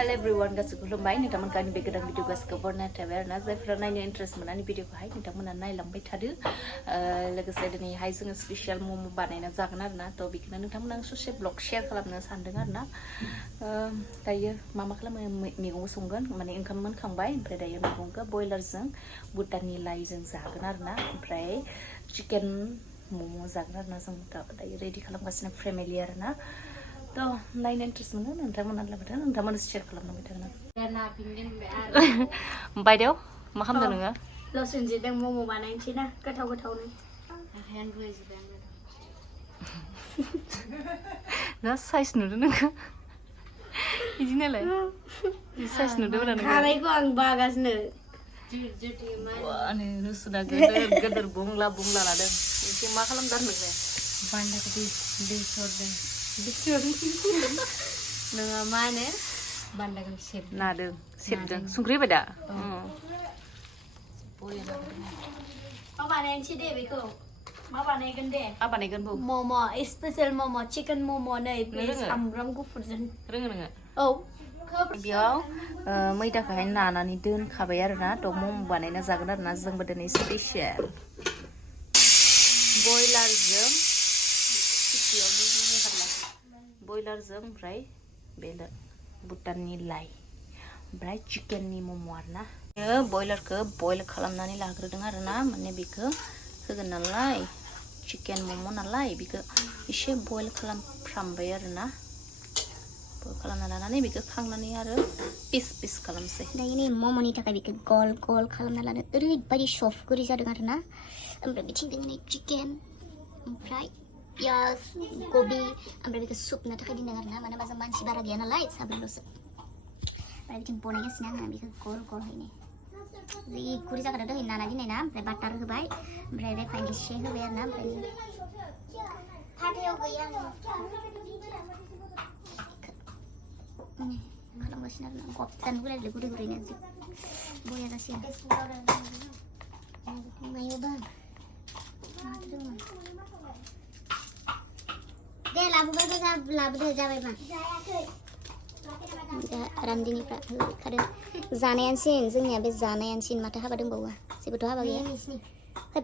Hello everyone, गासैबो खुलुमबाय नोंथांमोनखौ आंनि बे गोदान भिडिअ गासैखौ बरनायनाय थाबाय आरोना जायफोरा नायनो इन्ट्रेस्ट मोननानै भिडिअखौहाय नोंथांमोना नायलांबाय थादो लोगोसे दिनैहाय जोङो स्पेसियेल मम' बानायना जागोन आरोना थ' बेखौनो नोंथांमोना आं ससे ब्लग शेयार खालामनो सानदों आरोना दायो मा खालामो मैगं संगोन माने ओंखाम मोनखांबाय ओमफ्राय दायो मैगंखौ बयलारजों बुटानि लाइजों जागोन आरोना ओमफ्राय चिकेन मम' जागोन आरोना जों दायो रेडि खालामगासिनो फेमिलि आरोना तो नायनो इन्ट्रेस्ट मोनो नोंथांमोना लाबोदो नोंथांमोना शेयार खालामलांबाय थागोन बायदेव मा खालामदों नोङो लसुनजिदों मम' बानायनोसै ना गोथावनो जा साइज नुदों नोङो बिदि नालाय साइज नुदोंब्रा नोङो खानायखौ आं बागासिनो वाने रुसुना गोदोर बुंला लादों एसे मा खालामदों नोंलाय बान्दाखौ दै सरदों नोङो मा होनो बान्दाखौ सेबदों संख्रि होबाय दा मा बानायनोसै दे बेखौ मा बानायगोन दे मा बानायगोन मम' स्पेशेल मम' चिकेन मम' नै सामब्राम गुफुरजों रोङो नोङो औ बेयाव मैदाखौहाय नानानै दोनखाबाय आरोना थ' मम' बानायना जागोन आरोना जोंबो दिनै स्पेसियेल बयलारजों ओमफ्राय बे बुटाननि लाइ ओमफ्राय चिकेननि मम' आरोना बयलारखौ बयल खालामनानै लाग्रोदों आरोना माने बेखौ होगोन नालाय चिकेन मम' नालाय बेखौ एसे बयल खालामफ्रामबाय आरोना बयल खालामना लानानै बेखौ खांनानै आरो पिस खालामसै दायो नै मम'नि थाखाय बेखौ गल खालामना लादों ओरैबायदि सफ्ट गुरै जादों आरोना ओमफ्राय बिथिं दङ नै चिकेन ओमफ्राय पियाज कबि ओमफ्राय बेखौ सुपनो थाखाय दोनदों आरोना मानो होनबा जों मानसि बारा गैया नालाय साब्रैल'सो ओमफ्राय बिथिं बनायगासिनो आङो बेखौ गलहायनो जि गुरै जाग्रा दहाय नाना दोननाय ना ओमफ्राय बाटार होबाय ओमफ्राय रिफाइन एसे होबाय आरोना ओमफ्राय फाथायाव गैया खालामगासिनो आरोना गबजानो गुलायदो गुरैनो बया जासिगोन मायोबा दे लाबोदो जाबायबा रान्दिनिफ्रा होखादों जानायानोसिन जोंनिया बे जानायानोसिन माथो हाबा दंबावो जेबोथ' हाबा गैया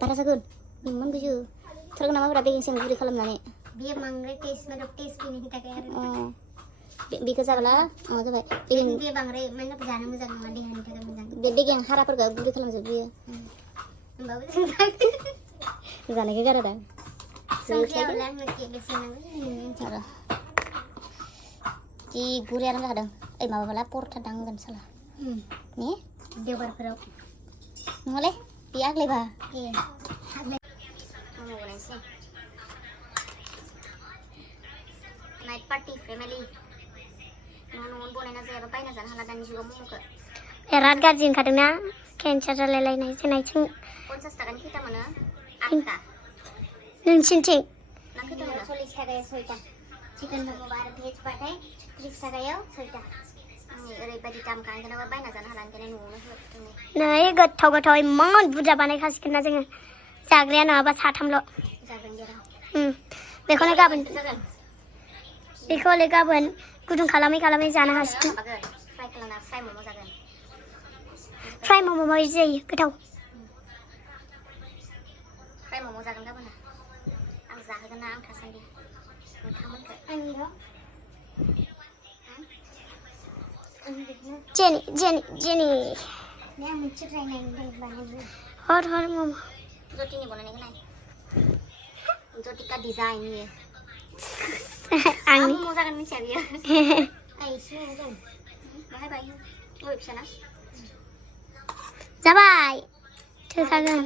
बारा जागोन इमान गैयो थोरगोन नामाफोरा बेगेंसिम गुरै खालामनानै बेयो बांद्राय टेस्ट फैनायनि थाखाय आरो बेखौ जाब्ला जाबाय बे बांद्राय माने जानो मोजां नङा देहानि थाखाय मोजां बे बेगें हाराफोरखौ गुरै खालामजोबो होमबाबो जानायखौ गारा दा जि गुरैयानो जादों ओइ माबाला परथा दांगोन साला ने देवबारफोराव नङालै बे आग्लायबा नाइट पार्टी फेमिलि न'आवनो बनायना जायाबा बायना जानो हाला दानि जुगाव मम'खौ बिराद गाज्रि ओंखारदोंना केन्सार जालायलायनाय जोंनायथिं 50 थाखानि खैथा मोनो 8टा नोंसिनिथिं 40 थाखायाव 6टा चिकेन मम'बा आरो भेज बाथाय 30 थाखायाव 6टा ओरैबायदि दाम खालामगोनाबा बायना जानो हाला ओंखायनो न'आवनो होदों नै गोथाव इमान बुरजा बानायखासिगोन ना जोङो जाग्राया नङाबा साथामल' जागोन बेखौनो गाबोन गुदुं खालामै जानो हासिगोन फ्राय मम' माबायदि जायो गोथाव फ्राय मम' जागोन गाबोन आं जाहोगोन ना आं थासान्दि नोंथांमोनखौ जेनि हर मम' जटिनि बनायनायखौ नाय जटिका डिजाइन ये आंनि मम' जागोन मिथिया बियो जाबाय थोखागोन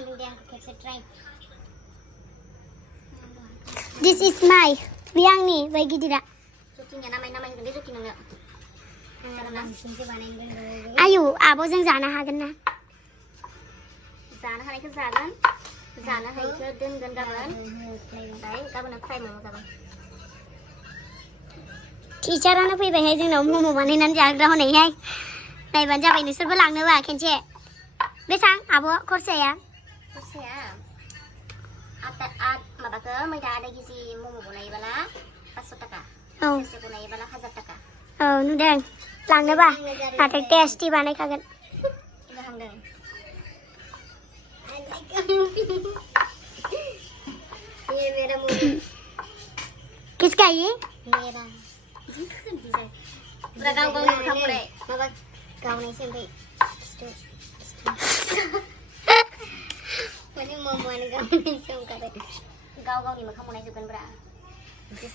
दिस इज माइ बे आंनि बै गिदिरा जटिनिया नामाय होगोन दे जटि नोंनो आयु आब'जों जानो हागोन ना जानो हानायखौ जागोन जानो हायिखौ दोनगोन गाबोन ओमफ्राय गाबोन फ्राय मम' जागोन टिचारानो फैबायहाय जोंनाव मम' बानायनानै जाग्रा हनैहाय नायबानो जाबाय नोंसोरबो लांनोबा खेनसे बेसां आब' खरसाया माबाखौ मैदा आधा केजि मम' बनायोबोला 500 थाखा सेरसे बनायोबोला 1000 थाखा औ नुदों लांनोबा नाथाय टेस्टि बानायखागोन जाहांदों ये मेरा मूवी किसका ये मेरा पूरा गाव गावनि मोखां मुराय माबा गावनायसो ओमफ्राय माने मम'आनो गावनायसो ओंखारो गाव गावनि मोखां मुराय जोबगोन ब्रा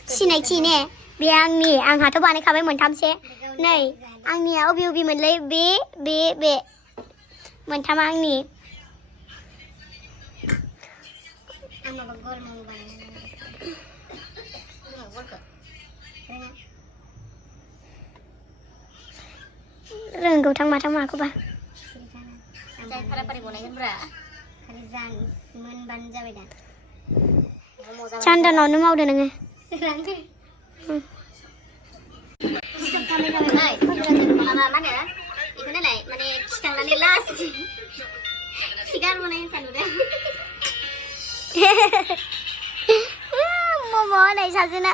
सिनायथि ने बे आंनि आंहाथ' बानायखाबाय मोनथामसे नै आंनिया अबे मोनलै बे मोनथामा आंनि आं माबा गल मम' बानायनानै गलखौ रोंगौ थां माखौबा जाय फाराफारि बनायगोन ब्रा खालि जान मोनबानो जाबाय दा चान्दानावनो मावदो नोङो माने खिखांनानै लास्ट खिगार बनायनो सानदों मम' नै साजोना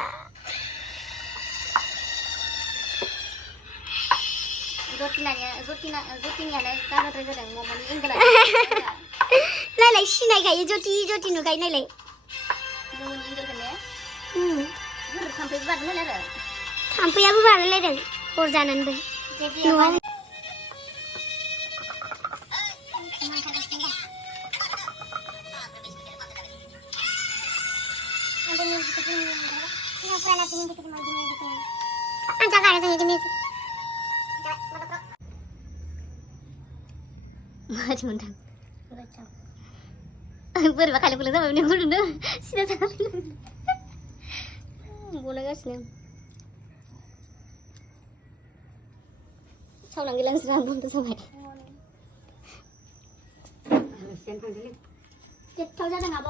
जतिनियानो गारद्राय जादों मम'नि एंगोला नायलाय सिनायखायो जति नुखायो नायलाय मम'नि एंगोलखौनो थाम्फैबो बारनो आरो थाम्फैयाबो बारलायलायदों हर जानानैबो न'आव माथि मोनथां बोरैबा खालि बुलं जाबाय नों बुंदों सिदा जाबाय बनायगासिनो सावलां गिलांसो आं बन्द जाबाय गोथाव जादों आब'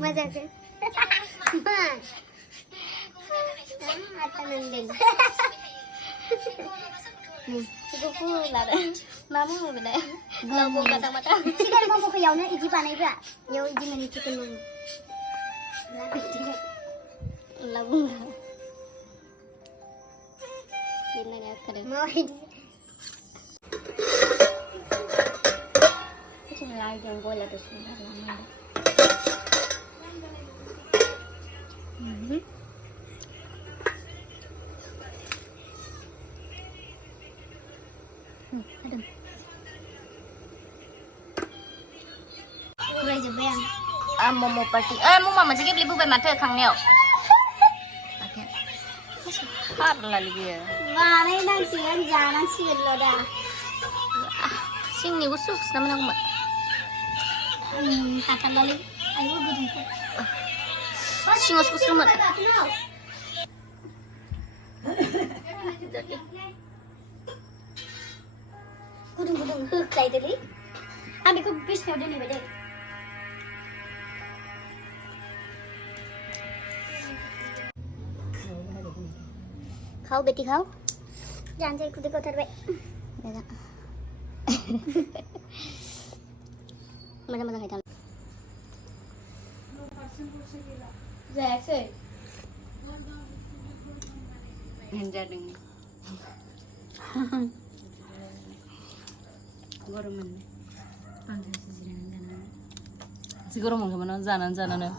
मजाक मा मम' बेलाय गाव गाव माथा सिगां मम'खौ इयावनो इदि बानायब्रा इयाव इदि मोनो चिकेन मम' अनला बुंगा बिनाया खादों लाइजों बयलारजों संना फरायजोब्बाय आं मम' पार्टी मम'आ मोनसे गेब्लेबोबाय माथो खांनायाव हारलालै बियो बानायनांसिगोन जानांसिगोनल' दा सिंनि गुसु गुसु नांगौमोन हाथारलालै आयौ गुदुंखौ सिङाव गुसुमोन गुदुं होख्लायदोलै आं बेखौ बिसिनायाव दोनहैबाय दे खाओ बेटी खाओ जानसै खुदै गथारबाय मोजां मोजां खायथाल जायासै जादों गरम मोनो जि गरम मोनगौमोन जानानै